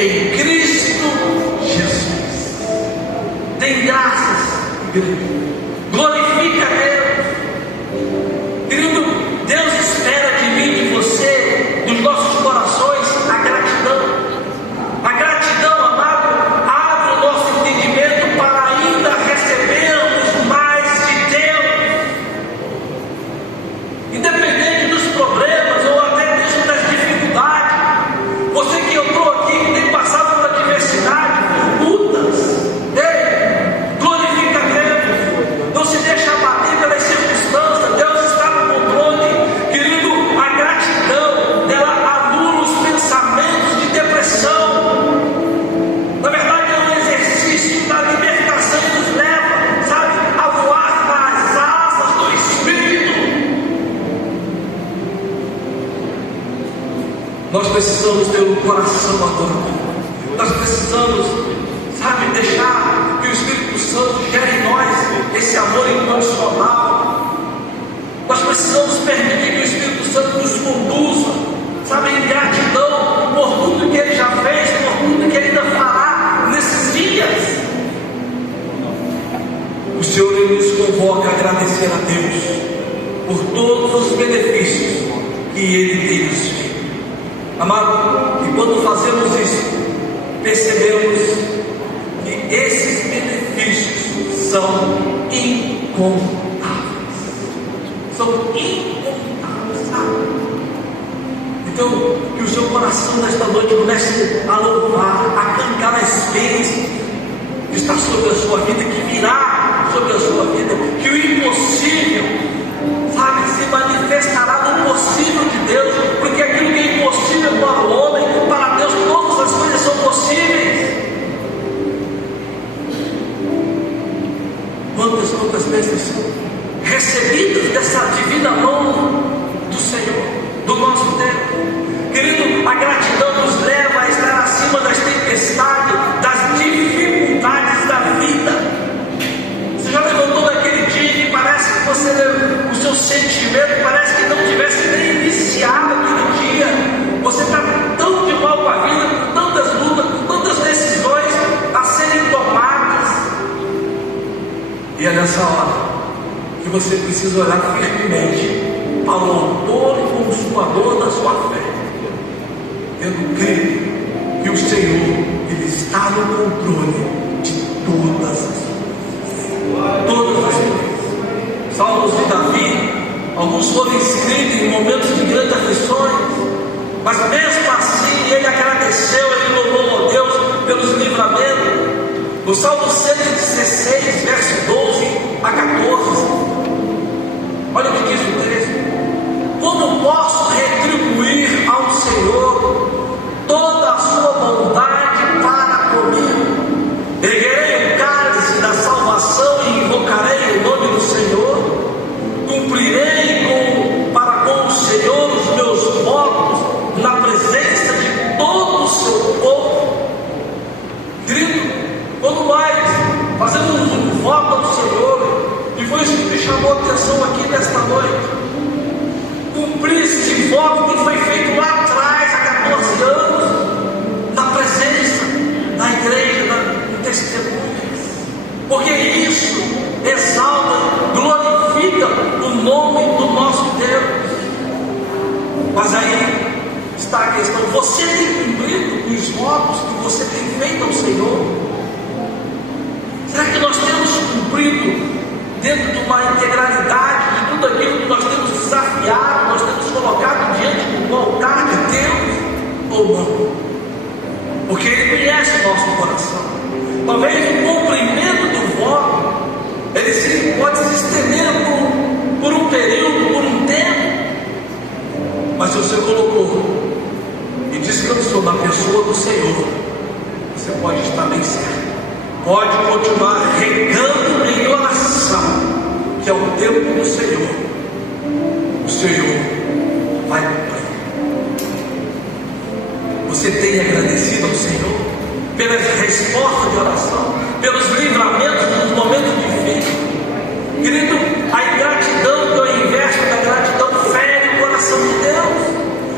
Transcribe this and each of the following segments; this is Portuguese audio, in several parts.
em Cristo Jesus. Tem graças, igreja. Glorifica a Deus. Querido, Deus espera de mim e de você, dos nossos corações, a gratidão. A gratidão, amado, abre o nosso entendimento para ainda recebermos mais de Deus. Independente dos problemas ou até mesmo das dificuldades, você que entrou aqui, que tem passado por adversidade, por lutas, ei, glorifica a Deus. Não se deixa abater pelas circunstâncias. Deus está no controle. Querido, a gratidão, ela anula os pensamentos de depressão. Na verdade, é um exercício da libertação que nos leva, sabe, a voar nas asas do Espírito. Nós precisamos ter um coração adorador. Nós precisamos, sabe, deixar que o Espírito Santo gere em nós esse amor incondicional. Nós precisamos permitir que o Espírito Santo nos conduza, sabe, em gratidão por tudo que Ele já fez, por tudo que Ele ainda fará nesses dias. O Senhor, Ele nos convoca a agradecer a Deus por todos os benefícios que Ele tem nos feito. Amado, e quando fazemos isso, percebemos que esses benefícios são incontáveis. São incontáveis, sabe? Então, que o seu coração nesta noite comece a louvar, a cantar as bênçãos que está sobre a sua vida, que virá sobre a sua vida, que o impossível, sabe, se manifestará no possível de Deus, porque aquilo que é impossível para o homem, para Deus todas as coisas são possíveis. Quantas bênçãos recebidas dessa divina mão do Senhor, do nosso Deus. Querido, a gratidão nos leva a estar acima das tempestades, das dificuldades da vida. Você já levantou daquele dia que parece que você, o seu sentimento parece que não tivesse nem iniciado aquele dia. Você está tão de mal com a vida, com tantas lutas, com tantas decisões a serem tomadas. E é nessa hora que você precisa olhar firmemente para o autor e consumador da sua fé, tendo crido que o Senhor, Ele está no controle de todas as coisas. Todas as coisas. Salmos de Davi, alguns foram escritos em momentos de grandes aflições, mas mesmo assim ele agradeceu, ele louvou a Deus pelos livramentos. No Salmo 116, verso 12 a 14, olha o que diz o texto: como posso retribuir ao Senhor toda a sua bondade para comigo? Erguerei o cálice da salvação e invocarei o nome do Senhor. Cumprirei para com o Senhor os meus votos na presença de todo o seu povo. Querido, quando nós fazemos um voto ao Senhor, e foi isso que me chamou a atenção aqui nesta noite, cumprir esse voto que foi feito lá atrás, há 14 anos, na presença da igreja, do testemunho, porque isso exalta, glorifica o nome do nosso Deus. Mas aí está a questão: você tem cumprido os votos que você tem feito ao Senhor? Será que nós temos cumprido dentro de uma integralidade de tudo aquilo que nós temos desafiado, nós temos colocado diante do altar de Deus, ou não? Porque Ele conhece o nosso coração. Talvez o cumprimento do voto, ele sim pode se estender por um período, por um tempo, mas se você colocou e descansou na pessoa do Senhor, você pode estar bem certo. Pode continuar regando em oração, que é o tempo do Senhor. O Senhor vai cumprir. Você tem agradecido ao Senhor pelas respostas de oração, pelos livramentos nos momentos difíceis? Querido, a ingratidão, que é o inverso da gratidão, fere o coração de Deus.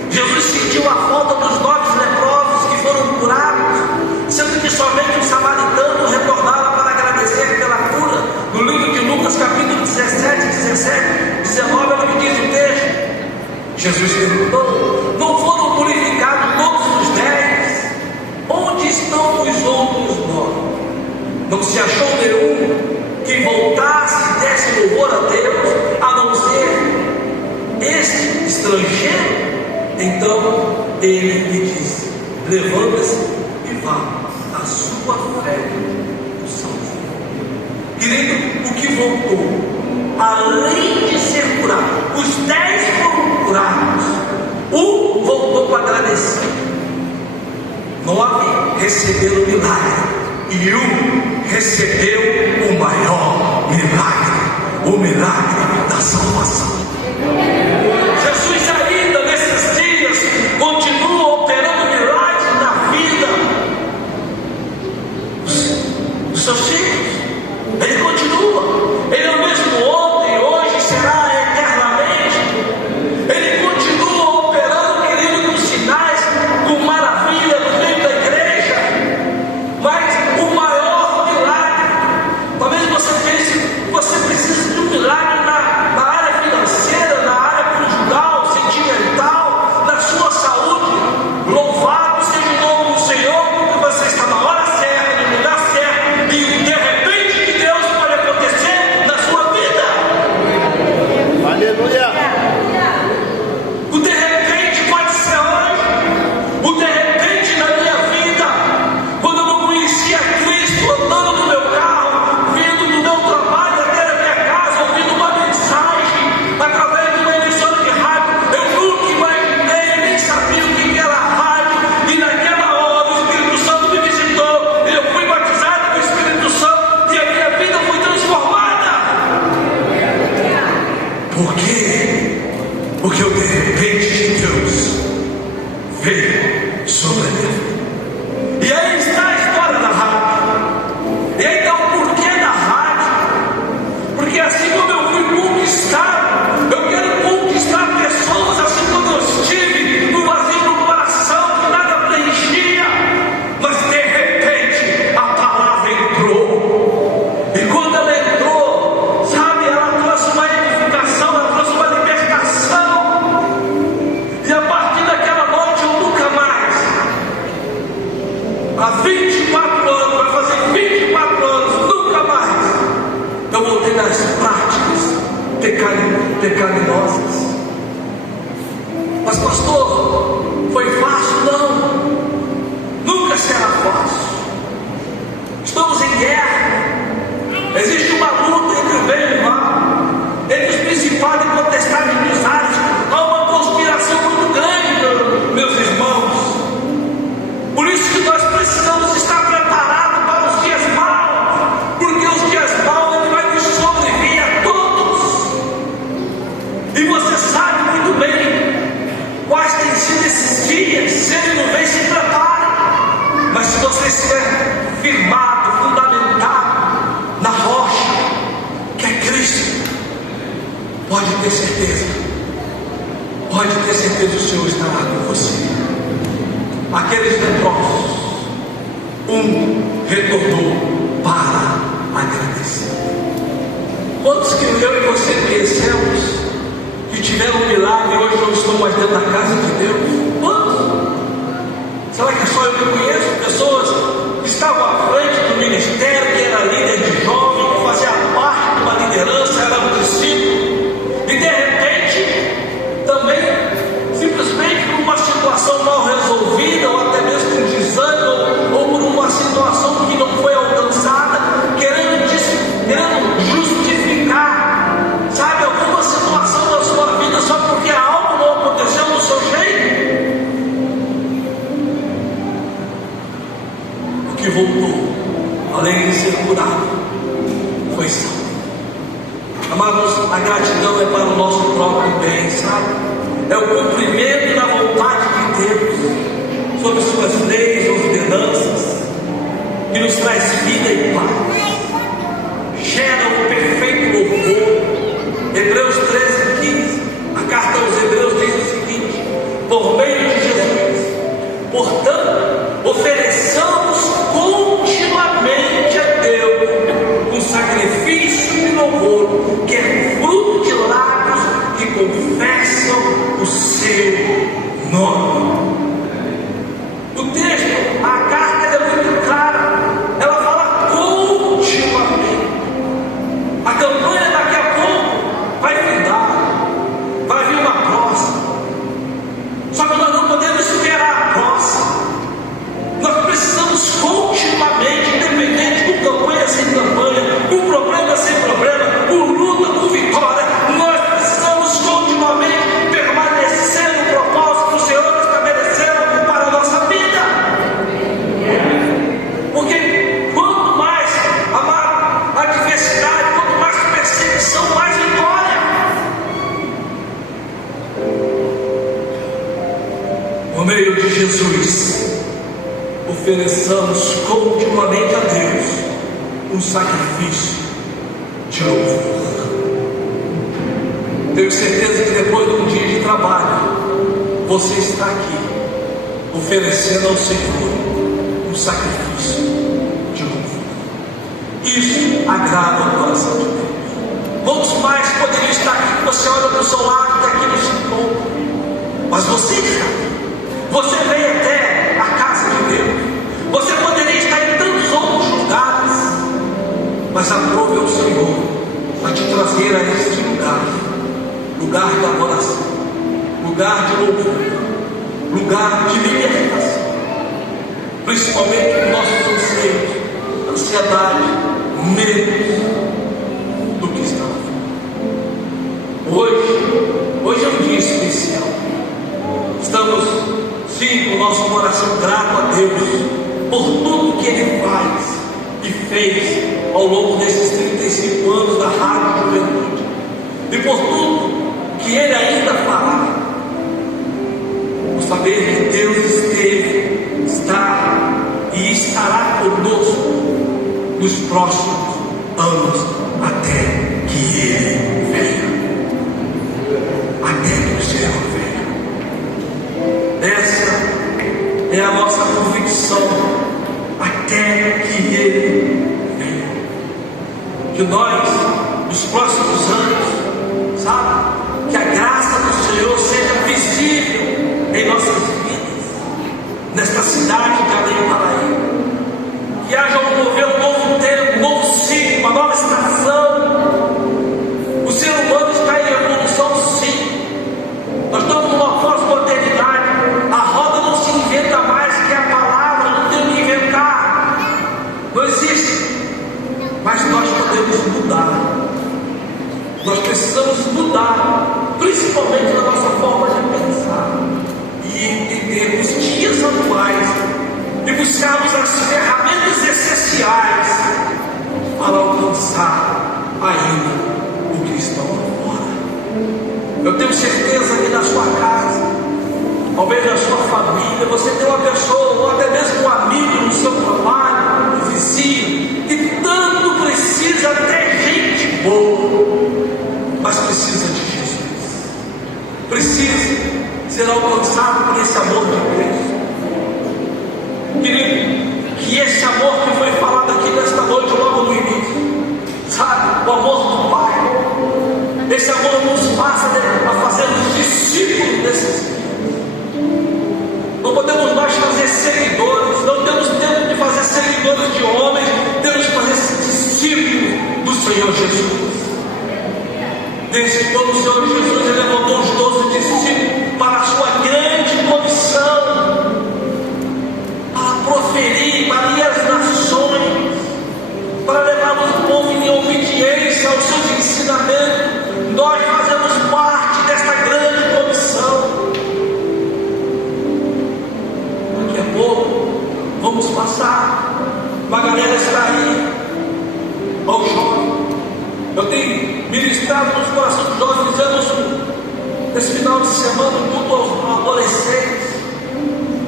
Jesus sentiu a falta dos 9 leprosos que foram curados, Jesus perguntou: não foram purificados todos os 10? Onde estão os outros 9? Não se achou nenhum que voltasse e desse louvor a Deus, a não ser este estrangeiro? Então ele lhe disse: levanta-se e vá, a sua fé o salvou. Querido, o que voltou, além de ser curado, os 10 foram curados, um voltou para agradecer, 9 receberam o milagre, e um recebeu o maior milagre, o milagre da salvação. Jesus ainda nesses dias continua operando milagres na vida dos seus filhos. Ele continua, ele é o mesmo ontem, hoje, será eternamente. Ele continua operando, querido, com sinais, com maravilha no meio da igreja. Mas o maior milagre, talvez você pense, você precisa de um milagre na área financeira, na área conjugal, sentimental, na sua saúde. Louvado seja o nome do Senhor, porque você está na hora certa, no lugar certo, e de repente que Deus pode acontecer na sua vida. Aleluia! O de repente pode ser hoje, o de repente na minha vida, quando eu não conhecia Cristo, andando no meu carro, vindo do meu trabalho até a minha casa, ouvindo uma mensagem através de uma emissora de rádio. Eu nunca imaginei, nem sabia o que era rádio, e naquela hora o Espírito Santo me visitou, e eu fui batizado com o Espírito Santo, e a minha vida foi transformada. Por quê? Porque o de repente de Deus veio sobre a minha vida. E aí está a história da rádio. E aí está o porquê da rádio. Porque assim como eu fui conquistado, eu quero conquistar pessoas, assim como eu estive no vazio do coração, que nada preenchia, mas de repente a palavra entrou. E quando ela entrou, sabe, ela trouxe uma edificação, ela trouxe uma libertação. E a partir daquela noite eu nunca mais, há 24 anos, vai fazer 24 anos, nunca mais eu voltei nas práticas pecaminosas. Mas pastor, foi fácil? Não, nunca será fácil. Estamos em guerra, existe uma luta entre o bem e o mal, entre os principados e potestades dos ares. Há uma conspiração muito grande, meus irmãos. Por isso que nós precisamos estar preparados para os dias maus, porque os dias maus ele vai nos sobreviver a todos. E você sabe muito bem quais têm sido esses dias. Se ele não vem, se prepare. Mas se você estiver firmado, fundamentado na rocha, que é Cristo, pode ter certeza, o Senhor estará com você. Aqueles leprosos, um retornou para agradecer. Quantos que eu e você conhecemos que tiveram um milagre e hoje não estão mais dentro da casa de Deus? Quantos? Será que é só eu que conheço pessoas que estavam à frente do ministério, que era líder de jovem, que fazia parte de uma liderança, era um discípulo, e de repente também, simplesmente por uma situação mal resolvida, ou até mesmo por desânimo, ou por uma situação que não foi alcançada, querendo justificar, sabe, alguma situação da sua vida só porque algo não aconteceu do seu jeito. O que voltou, além de ser curado, foi salvo. Amados, a gratidão é para o nosso próprio bem, sabe? É o cumprimento da vontade de Deus sobre suas leis, ordenanças, que nos traz vida e paz, gera um perfeito louvor. Hebreus 13:15, a carta aos Hebreus diz o seguinte: por meio de Jesus, portanto, ofereçamos continuamente a Deus um sacrifício de louvor, que é fruto de lábios que confessam o ofereçamos continuamente a Deus um sacrifício de louvor. Tenho certeza que depois de um dia de trabalho, você está aqui oferecendo ao Senhor um sacrifício de louvor. Isso agrada o coração de Deus. Muitos mais poderiam estar aqui, você olha para o seu lado, está aqui no encontro, mas você está aqui. Você veio até a casa de Deus. Você poderia estar em tantos outros lugares, mas aprove ao Senhor a te trazer a este lugar, lugar de adoração, lugar de louvor, lugar de libertação, principalmente dos nossos anseios, ansiedade, medos do que está lá fora. Hoje é um dia especial. Estamos sim com o nosso coração grato a Deus por tudo que Ele faz e fez ao longo desses 35 anos da Rádio Juventude, e por tudo que Ele ainda fará. Por saber que Deus esteve, está e estará conosco nos próximos anos, até que Ele venha, até que o Senhor venha. Essa é a nossa convicção, até que Ele venha. Que nós, nos próximos anos, sabe, que a graça do Senhor seja visível em nossas vidas, nesta cidade de Além Paraíba. Que haja um mover, um novo tempo, um novo ciclo, uma nova estação. O ser humano está em evolução, sim. Nós estamos numa pós-modernidade. A roda não se inventa mais, que a palavra não tem que inventar. Não existe. Mas nós podemos mudar. Nós precisamos mudar, principalmente na nossa forma de pensar e entender os dias atuais e buscarmos as ferramentas essenciais para alcançar ainda o que está lá fora. Eu tenho certeza que na sua casa, talvez na sua família, você tem uma pessoa, ou até mesmo um amigo no seu trabalho, um vizinho, que tanto precisa, até gente boa, mas precisa de Jesus, precisa ser alcançado por esse amor de Cristo. Querido, que esse amor que foi falado aqui nesta noite, logo no início, sabe, o amor do Pai, esse amor nos passa a fazer os discípulos desses dias. Não podemos mais fazer seguidores, não temos tempo de fazer seguidores de homens, temos que fazer discípulos do Senhor Jesus. Desde quando o Senhor Jesus levantou os 12 discípulos para a sua grande comissão, para proferir, para ir às nações, para levarmos o povo em obediência aos seus ensinamentos, nós fazemos parte desta grande comissão. Daqui a pouco vamos passar, uma galera está aí, ao jovem. Eu tenho ministrado nos corações dos jovens, fizemos nesse final de semana um culto aos adolescentes.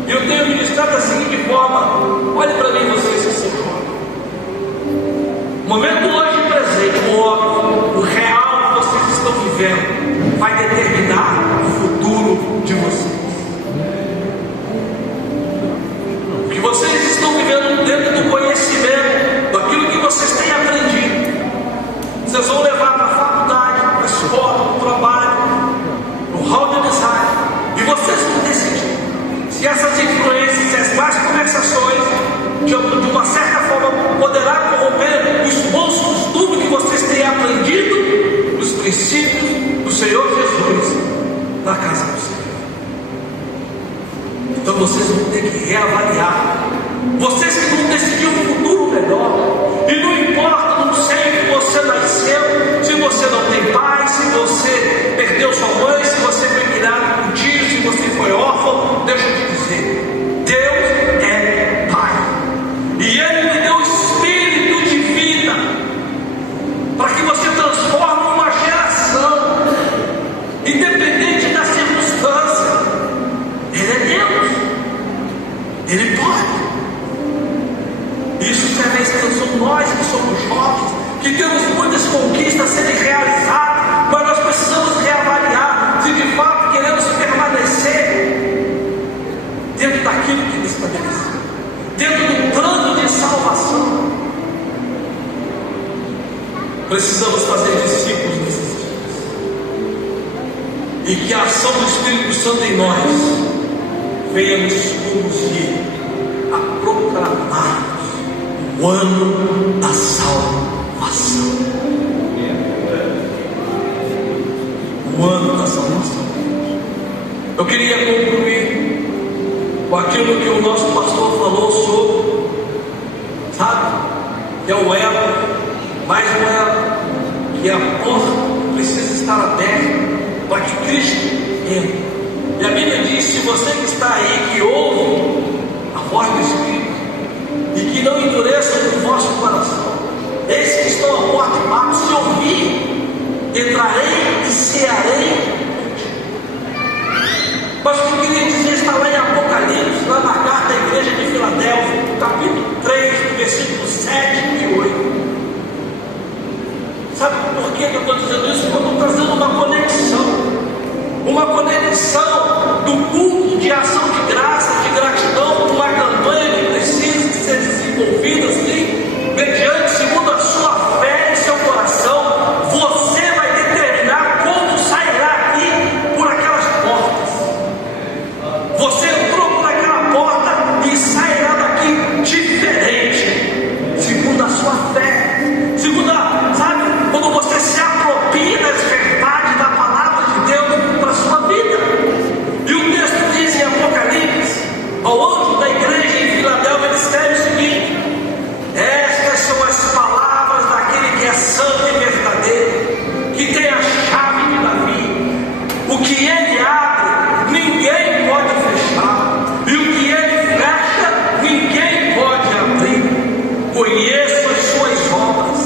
E eu tenho ministrado da seguinte forma: olhe para mim, vocês que são jovens. O momento hoje presente, o óbvio, o real que vocês estão vivendo, vai determinar o futuro de vocês. O que vocês estão vivendo dentro do conhecimento, daquilo que vocês têm aprendido, vocês vão levar para a faculdade, para a escola, para o trabalho, para o hall de amizade, e vocês vão decidir se essas influências, as más conversações, de uma certa forma, poderá corromper os bons que temos muitas conquistas a serem realizadas, mas nós precisamos reavaliar se de fato queremos permanecer dentro daquilo que Ele estabeleceu, dentro do plano de salvação. Precisamos fazer discípulos nesses dias, e que a ação do Espírito Santo em nós venha nos conduzir a proclamarmos o ano da salvação. O ano da salvação. Eu queria concluir com aquilo que o nosso pastor falou sobre, sabe, que é o elo, mais um elo, que a porta precisa estar aberta para que Cristo entre. E a Bíblia diz: se você que está aí, que ouve a voz do Espírito, e que não endureça o vosso coração, eis que estou à porta e bato, se ouvir, entrarei e cearei. Mas o que eu queria dizer está lá em Apocalipse, lá na carta à igreja de Filadélfia, no capítulo 3, versículos 7 e 8. Sabe por que eu estou dizendo isso? Porque eu estou trazendo uma conexão do culto de ação de graça, de gratidão, uma campanha que precisa ser desenvolvida assim, mediante, segundo a sua fé e seu coração. Você vai determinar como sairá aqui por aquelas portas. Você entrou por aquela porta e sairá daqui diferente, segundo a sua fé, segundo a, sabe, quando você se apropria das verdades da palavra de Deus para a sua vida. E o texto diz em Apocalipse, ao anjo da igreja em Filadélfia, ele escreve o seguinte: estas são as palavras daquele que é santo e verdadeiro, que tem a chave de Davi. O que ele abre, ninguém pode fechar, e o que ele fecha, ninguém pode abrir. Conheço as suas obras,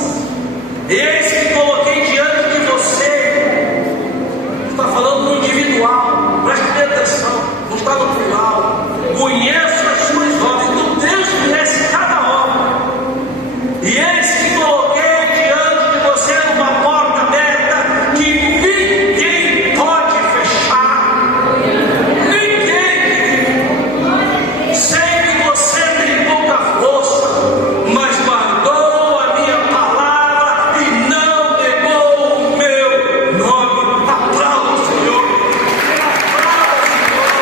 eis que coloquei diante de você. Está falando no individual, preste atenção, não está no plural. Conheço as suas obras. Então Deus conhece cada obra, e eis que coloquei diante de você uma porta aberta que ninguém pode fechar. Ninguém. Sei que você tem pouca força, mas guardou a minha palavra e não negou o meu nome. Aplauda o Senhor. Aplauda o Senhor.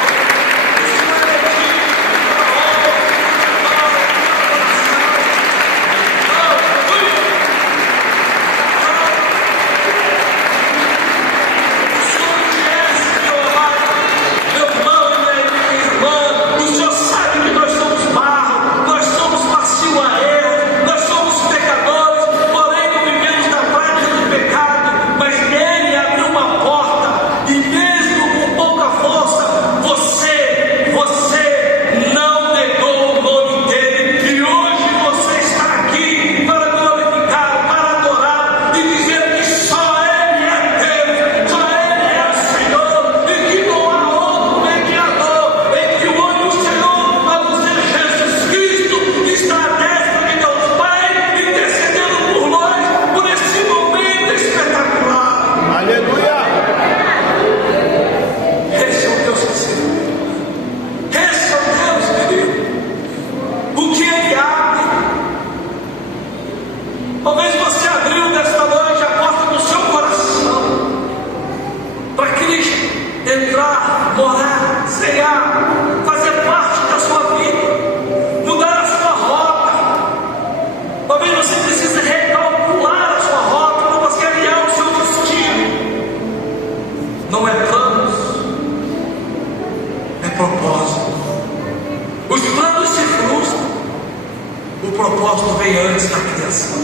propósito veio antes da criação.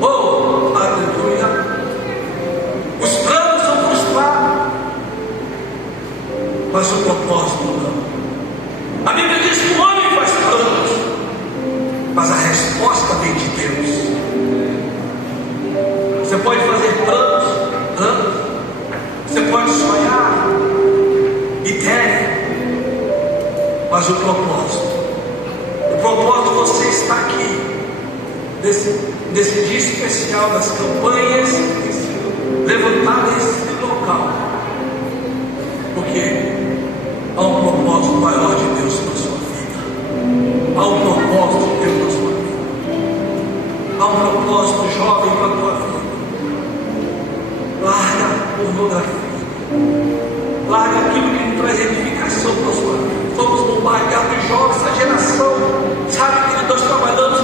Oh, aleluia! Os planos são frustrados, mas o propósito não. A Bíblia diz que o homem faz planos, mas a resposta vem de Deus. Você pode fazer planos, você pode sonhar e deve, mas o propósito, você está aqui nesse dia especial das campanhas que têm sido levantadas nesse local, porque há um propósito maior de Deus na sua vida, há um propósito de Deus na sua vida, há um propósito jovem para a tua vida. Larga a pornografia, larga aquilo que não traz edificação para a sua vida. Vamos bombardear de jovens, essa geração, sabe que nós trabalhamos,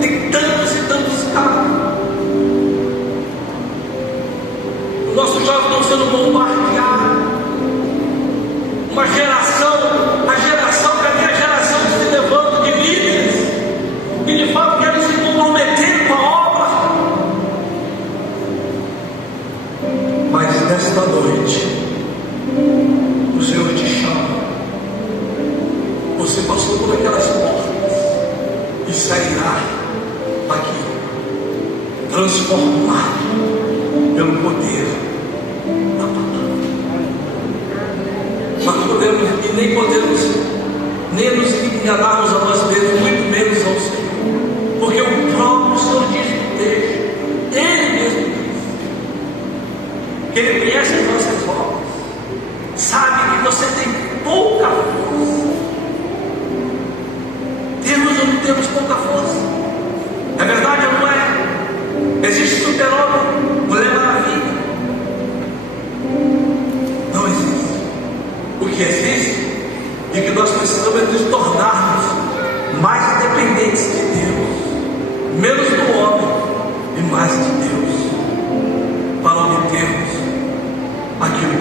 tem tantos e tantos carros. Os nossos jovens estão sendo bombardeados. Uma geração, cadê a geração que se levanta de líderes, que de fato querem se comprometer com a obra? Mas nesta noite, o Senhor te chama. Você passou por aquelas portas e sairá daqui transformado pelo poder da palavra. Nós podemos e nem podemos nem nos enganarmos a nós mesmos, muito menos ao Senhor, porque o próprio Senhor diz no texto, Ele mesmo diz, que Ele conhece as nossas obras, sabe que você tem pouca força. Temos ou não temos pouca força? É verdade ou não é? Existe super-homem, Mulher Maravilha? Não existe. O que existe e que nós precisamos é nos tornarmos mais independentes de Deus, menos do homem e mais de Deus, para obtermos aquilo